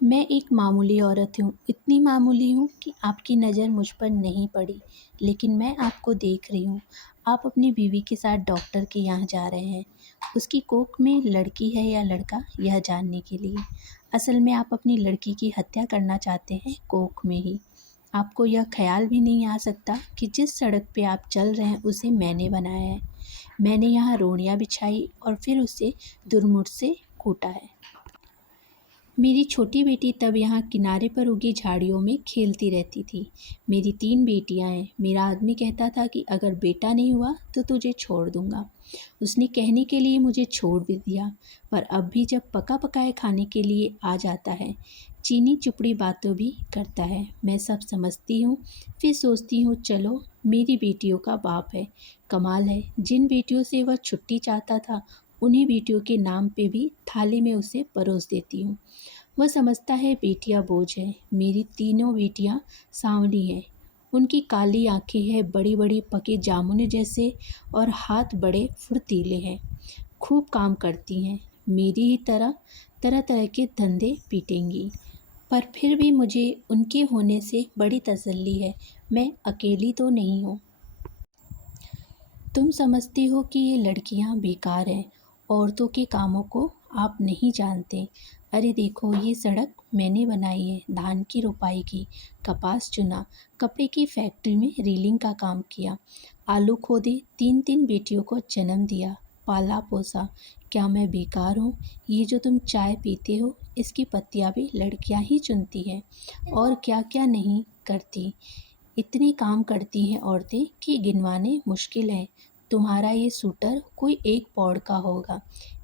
मैं एक मामूली औरत हूँ, इतनी मामूली हूँ कि आपकी नज़र मुझ पर नहीं पड़ी, लेकिन मैं आपको देख रही हूँ। आप अपनी बीवी के साथ डॉक्टर के यहाँ जा रहे हैं, उसकी कोख में लड़की है या लड़का यह जानने के लिए। असल में आप अपनी लड़की की हत्या करना चाहते हैं कोख में ही। आपको यह ख़्याल भी नहीं आ सकता कि जिस सड़क पे आप चल रहे हैं उसे मैंने बनाया है। मैंने यहाँ रोड़ियाँ बिछाई और फिर उसे दुर्मुठ से कूटा है। मेरी छोटी बेटी तब यहाँ किनारे पर उगी झाड़ियों में खेलती रहती थी। मेरी 3 बेटियां हैं। मेरा आदमी कहता था कि अगर बेटा नहीं हुआ तो तुझे छोड़ दूंगा। उसने कहने के लिए मुझे छोड़ भी दिया, पर अब भी जब पका पकाए खाने के लिए आ जाता है, चीनी चुपड़ी बातों भी करता है। मैं सब समझती हूँ, फिर सोचती हूँ चलो मेरी बेटियों का बाप है। कमाल है, जिन बेटियों से वह छुट्टी चाहता था उन्हीं बेटियों के नाम पे भी थाली में उसे परोस देती हूँ। वह समझता है बेटियां बोझ हैं। मेरी तीनों बेटियां सांवली हैं। उनकी काली आंखें हैं बड़ी बड़ी पके जामुन जैसे और हाथ बड़े फुर्तीले हैं। खूब काम करती हैं। मेरी ही तरह तरह तरह के धंधे पीटेंगी। पर फिर भी मुझे उनके होने से बड़ी तसल्ली है। मैं अकेली तो नहीं हूँ। तुम समझती हो कि ये लड़कियां बेकार हैं। औरतों के कामों को आप नहीं जानते। अरे देखो, ये सड़क मैंने बनाई है, धान की रोपाई की, कपास चुना, कपड़े की फैक्ट्री में रीलिंग का काम किया, आलू खोदे, 3 3 बेटियों को जन्म दिया, पाला पोसा। क्या मैं बेकार हूँ? ये जो तुम चाय पीते हो इसकी पत्तियाँ भी लड़कियाँ ही चुनती हैं। और क्या क्या नहीं करती। इतने काम करती हैं औरतें कि गिनवाने मुश्किल है। तुम्हारा ये सूटर कोई एक पौड़ का होगा।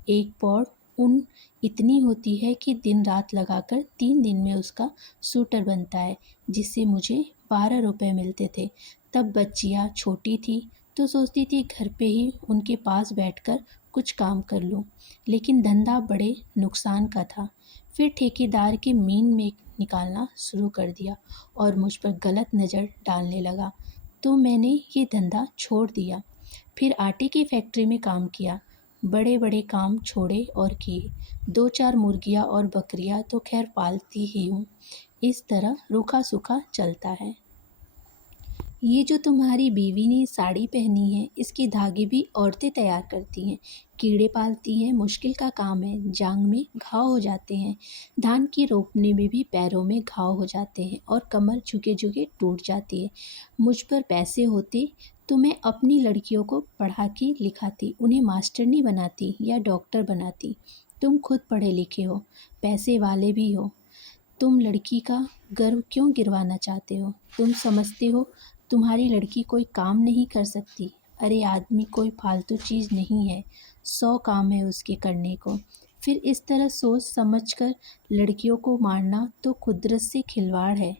एक पौड़ ऊन इतनी होती है कि दिन रात लगाकर 3 दिन में उसका सूटर बनता है, जिससे मुझे 12 रुपए मिलते थे। तब बच्चियाँ छोटी थी तो सोचती थी घर पे ही उनके पास बैठकर कुछ काम कर लूँ, लेकिन धंधा बड़े नुकसान का था। फिर ठेकेदार के मीन में निकालना शुरू कर दिया और मुझ पर गलत नज़र डालने लगा, तो मैंने ये धंधा छोड़ दिया। फिर आटे की फैक्ट्री में काम किया। बड़े बड़े काम छोड़े और किए। 2 4 मुर्गियाँ और बकरियाँ तो खैर पालती ही हूँ। इस तरह रूखा सूखा चलता है। ये जो तुम्हारी बीवी ने साड़ी पहनी है, इसके धागे भी औरतें तैयार करती हैं। कीड़े पालती हैं, मुश्किल का काम है। जांग में घाव हो जाते हैं। धान की रोपने में भी पैरों में घाव हो जाते हैं और कमर झुके झुके टूट जाती है। मुझ पर पैसे होते तो मैं अपनी लड़कियों को पढ़ा के लिखाती, उन्हें मास्टरनी बनाती या डॉक्टर बनाती। तुम खुद पढ़े लिखे हो, पैसे वाले भी हो। तुम लड़की का गर्व क्यों गिरवाना चाहते हो? तुम समझते हो तुम्हारी लड़की कोई काम नहीं कर सकती? अरे आदमी कोई फालतू चीज़ नहीं है, 100 काम है उसके करने को। फिर इस तरह सोच समझ कर लड़कियों को मारना तो कुदरत से खिलवाड़ है।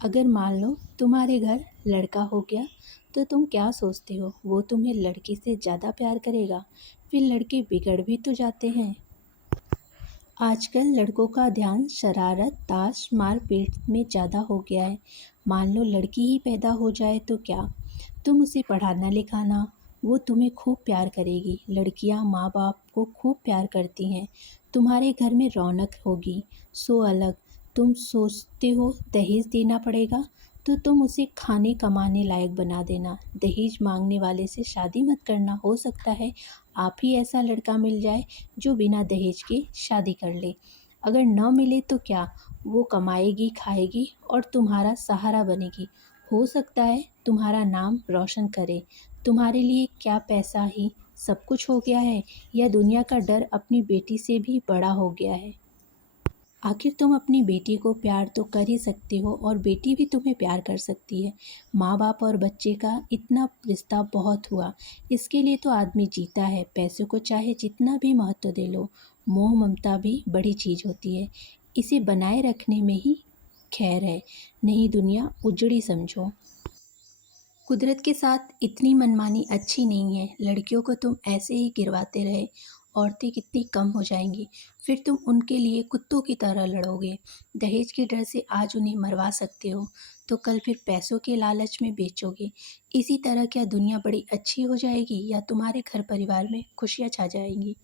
अगर मान लो तुम्हारे घर लड़का हो गया तो तुम क्या सोचते हो वो तुम्हें लड़की से ज़्यादा प्यार करेगा? फिर लड़के बिगड़ भी तो जाते हैं। आजकल लड़कों का ध्यान शरारत, ताश, मारपीट में ज़्यादा हो गया है। मान लो लड़की ही पैदा हो जाए तो क्या? तुम उसे पढ़ाना लिखाना, वो तुम्हें खूब प्यार करेगी। लड़कियां माँ बाप को खूब प्यार करती हैं। तुम्हारे घर में रौनक होगी। सो अलग। तुम सोचते हो दहेज देना पड़ेगा, तो तुम उसे खाने कमाने लायक बना देना। दहेज मांगने वाले से शादी मत करना। हो सकता है आप ही ऐसा लड़का मिल जाए जो बिना दहेज के शादी कर ले। अगर न मिले तो क्या, वो कमाएगी खाएगी और तुम्हारा सहारा बनेगी। हो सकता है तुम्हारा नाम रोशन करे। तुम्हारे लिए क्या पैसा ही सब कुछ हो गया है, या दुनिया का डर अपनी बेटी से भी बड़ा हो गया है? आखिर तुम अपनी बेटी को प्यार तो कर ही सकते हो और बेटी भी तुम्हें प्यार कर सकती है। माँ बाप और बच्चे का इतना रिश्ता बहुत हुआ। इसके लिए तो आदमी जीता है। पैसों को चाहे जितना भी महत्व दे लो, मोह ममता भी बड़ी चीज़ होती है। इसे बनाए रखने में ही खैर है, नहीं दुनिया उजड़ी समझो। कुदरत के साथ इतनी मनमानी अच्छी नहीं है। लड़कियों को तुम ऐसे ही गिरवाते रहे, औरतें कितनी कम हो जाएंगी। फिर तुम उनके लिए कुत्तों की तरह लड़ोगे। दहेज के डर से आज उन्हें मरवा सकते हो, तो कल फिर पैसों के लालच में बेचोगे। इसी तरह क्या दुनिया बड़ी अच्छी हो जाएगी, या तुम्हारे घर परिवार में खुशियाँ छा जाएंगी?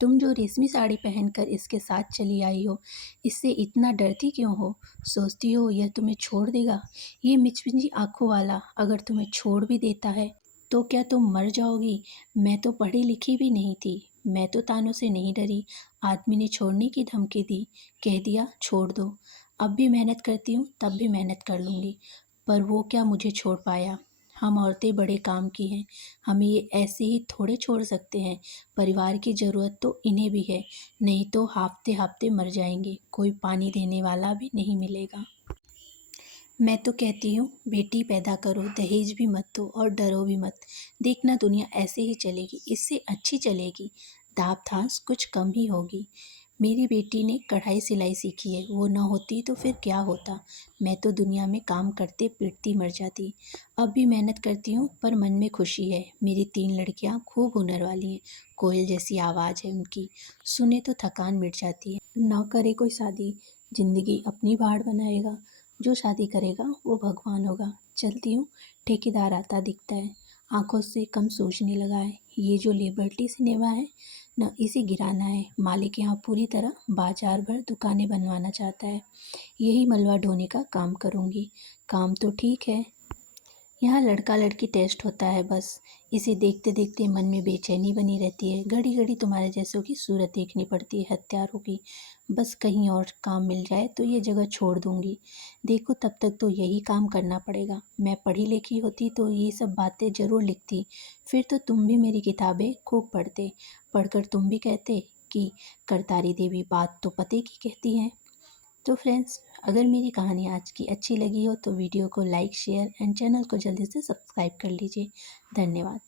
तुम जो रेशमी साड़ी पहनकर इसके साथ चली आई हो, इससे इतना डरती क्यों हो? सोचती हो यह तुम्हें छोड़ देगा? ये मिचमिची आँखों वाला अगर तुम्हें छोड़ भी देता है तो क्या तुम मर जाओगी? मैं तो पढ़ी लिखी भी नहीं थी, मैं तो तानों से नहीं डरी। आदमी ने छोड़ने की धमकी दी, कह दिया छोड़ दो। अब भी मेहनत करती हूँ, तब भी मेहनत कर लूँगी, पर वो क्या मुझे छोड़ पाया? हम औरतें बड़े काम की हैं, हमें ये ऐसे ही थोड़े छोड़ सकते हैं। परिवार की ज़रूरत तो इन्हें भी है, नहीं तो हाँफते हाँफते मर जाएंगे, कोई पानी देने वाला भी नहीं मिलेगा। मैं तो कहती हूँ बेटी पैदा करो, दहेज भी मत दो और डरो भी मत। देखना दुनिया ऐसे ही चलेगी, इससे अच्छी चलेगी। दाब थांस कुछ कम ही होगी। मेरी बेटी ने कढ़ाई सिलाई सीखी है, वो ना होती तो फिर क्या होता? मैं तो दुनिया में काम करते पीटती मर जाती। अब भी मेहनत करती हूँ पर मन में खुशी है। मेरी 3 लड़कियाँ खूब हुनर वाली हैं, कोयल जैसी आवाज़ है उनकी, सुने तो थकान मिट जाती है। ना करे कोई शादी, जिंदगी अपनी बाढ़ बनाएगा। जो शादी करेगा वो भगवान होगा। चलती हूँ, ठेकेदार आता दिखता है, आंखों से कम सोचने लगा है। ये जो लिबर्टी सिनेमा है ना, इसे गिराना है। मालिक यहाँ पूरी तरह बाजार भर दुकानें बनवाना चाहता है। यही मलबा ढोने का काम करूँगी। काम तो ठीक है, यहाँ लड़का लड़की टेस्ट होता है बस। इसे देखते देखते मन में बेचैनी बनी रहती है। घड़ी घड़ी तुम्हारे जैसों की सूरत देखनी पड़ती है, हत्यारों की। बस कहीं और काम मिल जाए तो ये जगह छोड़ दूंगी। देखो तब तक तो यही काम करना पड़ेगा। मैं पढ़ी लिखी होती तो ये सब बातें ज़रूर लिखती, फिर तो तुम भी मेरी किताबें खूब पढ़ते। पढ़कर तुम भी कहते कि करतारी देवी बात तो पते की कहती हैं। तो फ्रेंड्स, अगर मेरी कहानी आज की अच्छी लगी हो तो वीडियो को लाइक शेयर एंड चैनल को जल्दी से सब्सक्राइब कर लीजिए। धन्यवाद।